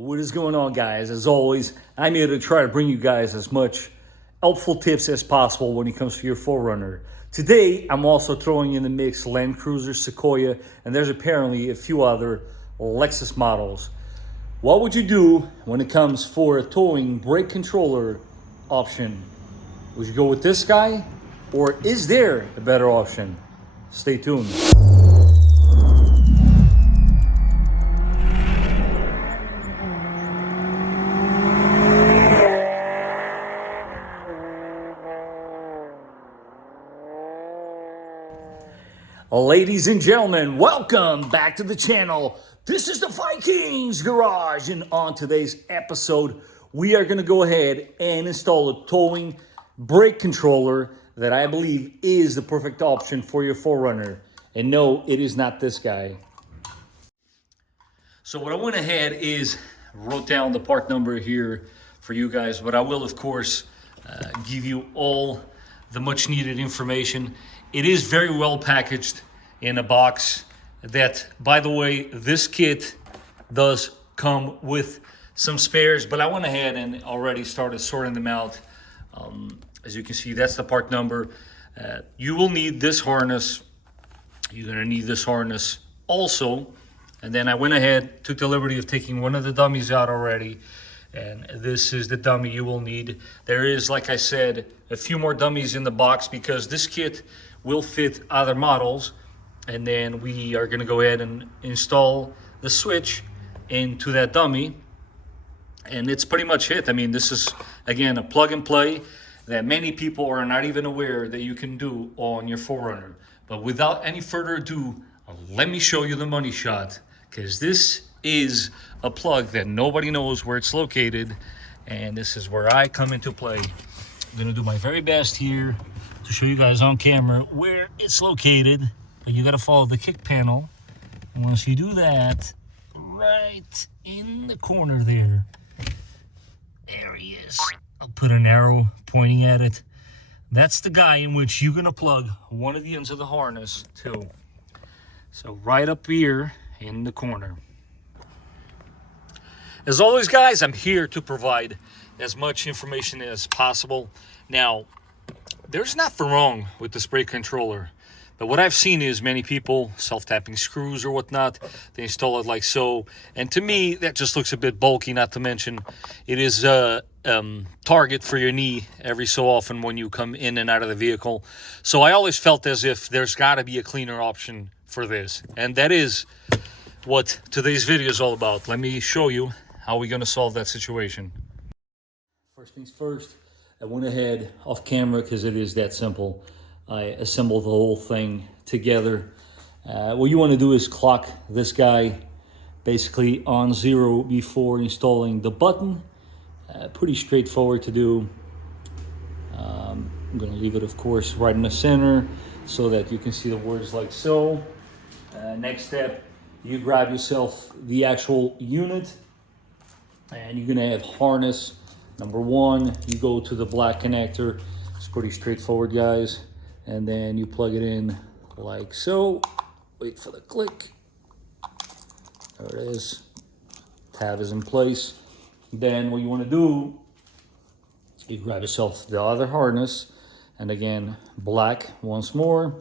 What is going on, guys? As always, I'm here to try to bring you guys as much helpful tips as possible when it comes to your 4Runner. Today, I'm also throwing in the mix Landcruiser, Sequoia, and there's apparently a few other Lexus models. What would you do when it comes for a towing brake controller option? Would you go with this guy, or is there a better option? Stay tuned. Ladies and gentlemen, welcome back to the channel. This is the Vikings Garage, and on today's episode, we are going to go ahead and install a towing brake controller that I believe is the perfect option for your 4Runner. And no, it is not this guy. So what I went ahead is wrote down the part number here for you guys, but I will, of course, give you all the much needed information. It is very well packaged in a box that, by the way, this kit does come with some spares, but I went ahead and already started sorting them out. As you can see, that's the part number. You will need this harness. You're gonna need this harness also. And then I went ahead, took the liberty of taking one of the dummies out already. And this is the dummy you will need. There is, like I said, a few more dummies in the box because this kit will fit other models. And then we are gonna go ahead and install the switch into that dummy. And it's pretty much it. I mean, this is, again, a plug and play that many people are not even aware that you can do on your 4Runner. But without any further ado, let me show you the money shot, because this is a plug that nobody knows where it's located, and this is where I come into play. I'm gonna do my very best here to show you guys on camera where it's located, but you gotta follow the kick panel, and once you do that, right in the corner there he is. I'll put an arrow pointing at it. That's the guy in which you're gonna plug one of the ends of the harness to. So right up here in the corner. As always, guys, I'm here to provide as much information as possible. Now, there's nothing wrong with this brake controller, but what I've seen is many people self-tapping screws or whatnot, they install it like so, and to me that just looks a bit bulky. Not to mention it is a target for your knee every so often when you come in and out of the vehicle. So I always felt as if there's got to be a cleaner option for this, and that is what today's video is all about. Let me show you how we're going to solve that situation. First things first, I went ahead off camera because it is that simple. I assembled the whole thing together. What you want to do is clock this guy basically on 0 before installing the button. Pretty straightforward to do. I'm going to leave it, of course, right in the center so that you can see the words like so. Next step, you grab yourself the actual unit, and you're going to have harness number 1. You go to the black connector. It's pretty straightforward, guys. And then you plug it in like so. Wait for the click. There it is. Tab is in place. Then what you want to do, you grab yourself the other harness, and again, black once more,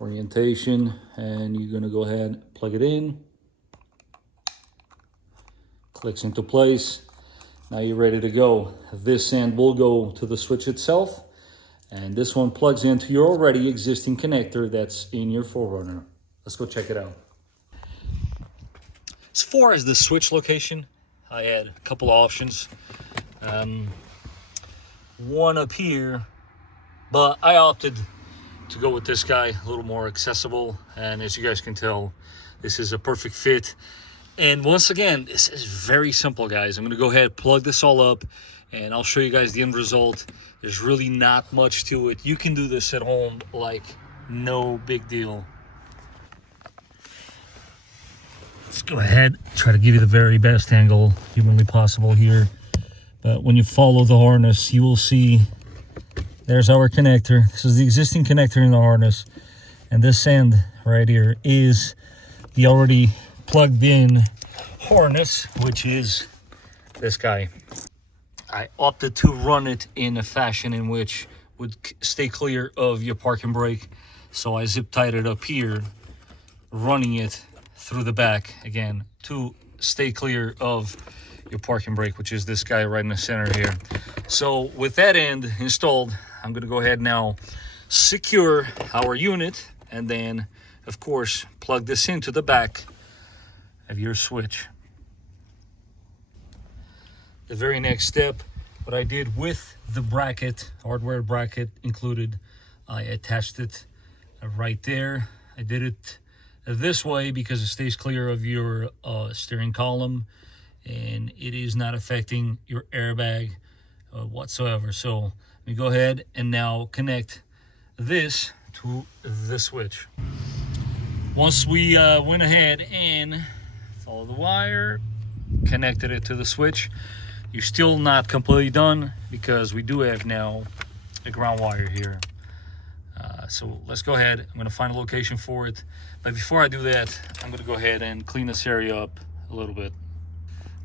orientation, and you're going to go ahead, plug it in, clicks into place. Now you're ready to go. This end will go to the switch itself, and this one plugs into your already existing connector that's in your 4Runner. Let's go check it out. As far as the switch location, I had a couple of options. One up here, but I opted to go with this guy, a little more accessible. And as you guys can tell, this is a perfect fit. And once again, this is very simple, guys. I'm gonna go ahead, plug this all up, and I'll show you guys the end result. There's really not much to it. You can do this at home like no big deal. Let's go ahead, try to give you the very best angle humanly possible here. But when you follow the harness, you will see there's our connector. This is the existing connector in the harness. And this end right here is the already plugged in harness, which is this guy. I opted to run it in a fashion in which would stay clear of your parking brake. So I zip tied it up here, running it through the back again to stay clear of your parking brake, which is this guy right in the center here. So with that end installed, I'm going to go ahead now, secure our unit, and then of course plug this into the back of your switch. The very next step, what I did with the bracket, hardware bracket included, I attached it right there. I did it this way because it stays clear of your steering column and it is not affecting your airbag whatsoever. So let me go ahead and now connect this to the switch. Once we went ahead and followed the wire, connected it to the switch, you're still not completely done because we do have now a ground wire here. So let's go ahead. I'm going to find a location for it. But before I do that, I'm going to go ahead and clean this area up a little bit.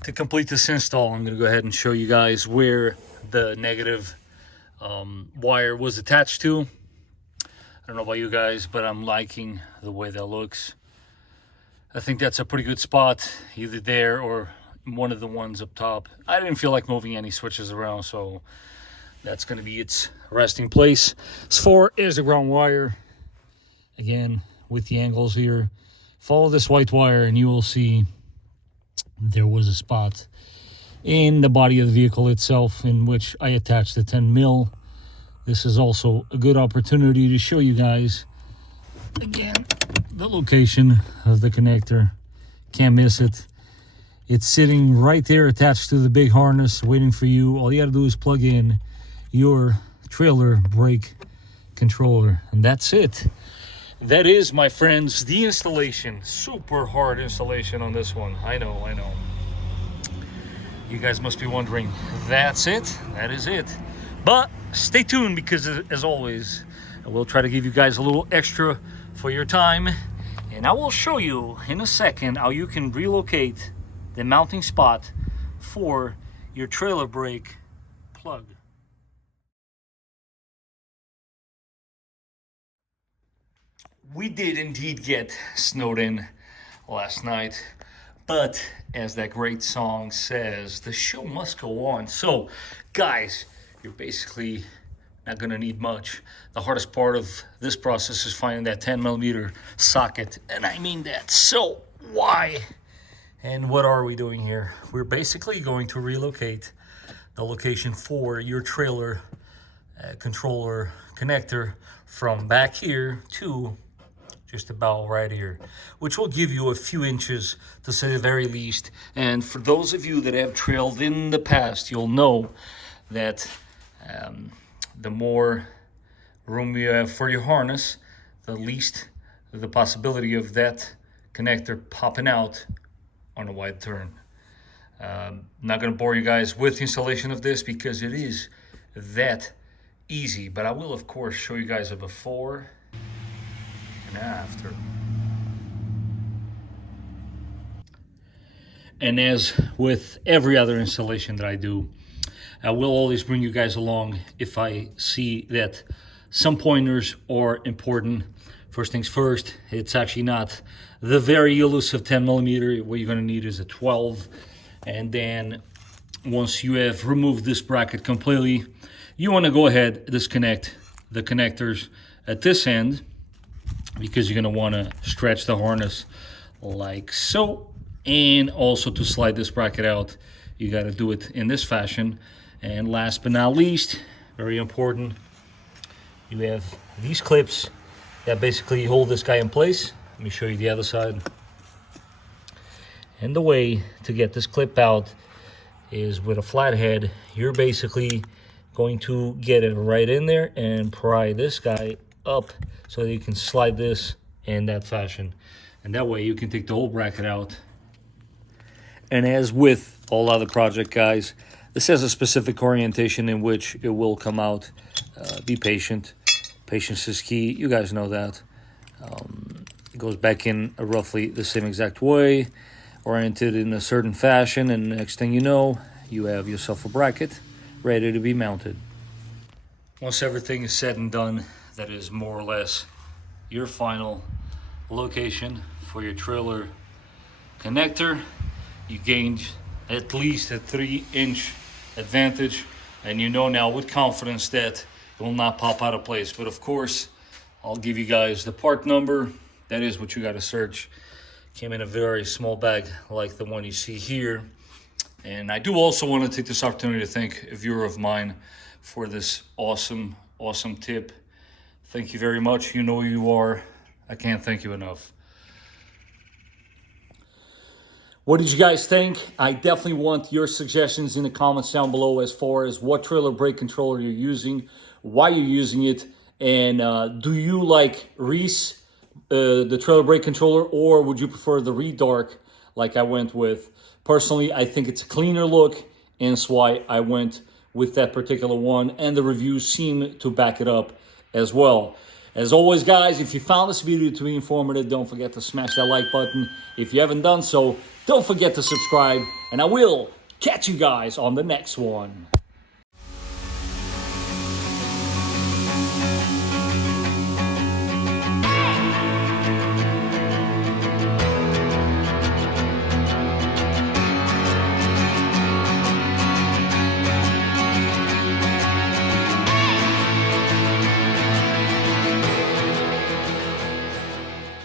To complete this install, I'm going to go ahead and show you guys where the negative wire was attached to. I don't know about you guys, but I'm liking the way that looks. I think that's a pretty good spot, either there or one of the ones up top. I didn't feel like moving any switches around, so that's going to be its resting place. As far as the ground wire, again, with the angles here, follow this white wire and you will see there was a spot in the body of the vehicle itself in which I attached the 10 mil. This is also a good opportunity to show you guys, again, the location of the connector. Can't miss it. It's sitting right there attached to the big harness waiting for you. All you got to do is plug in your trailer brake controller, and that's it. That is, my friends, the installation. Super hard installation on this one. I know. You guys must be wondering, that's it? That is it. But stay tuned because, as always, I will try to give you guys a little extra for your time. And I will show you in a second how you can relocate the mounting spot for your trailer brake plug. We did indeed get snowed in last night, but as that great song says, the show must go on. So guys, you're basically not gonna need much. The hardest part of this process is finding that 10mm socket, and I mean that. So why and what are we doing here? We're basically going to relocate the location for your trailer controller connector from back here to just about right here, which will give you a few inches to say the very least. And for those of you that have trailed in the past, you'll know that the more room you have for your harness, the least the possibility of that connector popping out on a wide turn. Not going to bore you guys with the installation of this because it is that easy, but I will of course show you guys a before and after. And as with every other installation that I do, I will always bring you guys along if I see that some pointers are important. First things first, it's actually not the very elusive 10mm. What you're going to need is a 12. And then once you have removed this bracket completely, you want to go ahead, disconnect the connectors at this end, because you're going to want to stretch the harness like so. And also to slide this bracket out, you got to do it in this fashion. And last but not least, very important, you have these clips that basically hold this guy in place. Let me show you the other side. And the way to get this clip out is with a flat head. You're basically going to get it right in there and pry this guy up so that you can slide this in that fashion. And that way you can take the whole bracket out. And as with all other project guys, this has a specific orientation in which it will come out. Be patient. Patience is key. You guys know that. It goes back in roughly the same exact way. oriented in a certain fashion, and next thing you know, you have yourself a bracket ready to be mounted. Once everything is said and done, that is more or less your final location for your trailer connector. You gained at least a 3-inch advantage, and you know now with confidence that it will not pop out of place. But of course, I'll give you guys the part number. That is what you got to search. Came in a very small bag like the one you see here. And I do also want to take this opportunity to thank a viewer of mine for this awesome tip. Thank you very much. You know who you are. I can't thank you enough. What did you guys think? I definitely want your suggestions in the comments down below as far as what trailer brake controller you're using, why you're using it, and do you like REESE, the trailer brake controller, or would you prefer the REDARC like I went with? Personally, I think it's a cleaner look, and that's why I went with that particular one, and the reviews seem to back it up as well. As always, guys, if you found this video to be informative, don't forget to smash that like button. If you haven't done so, don't forget to subscribe, and I will catch you guys on the next one.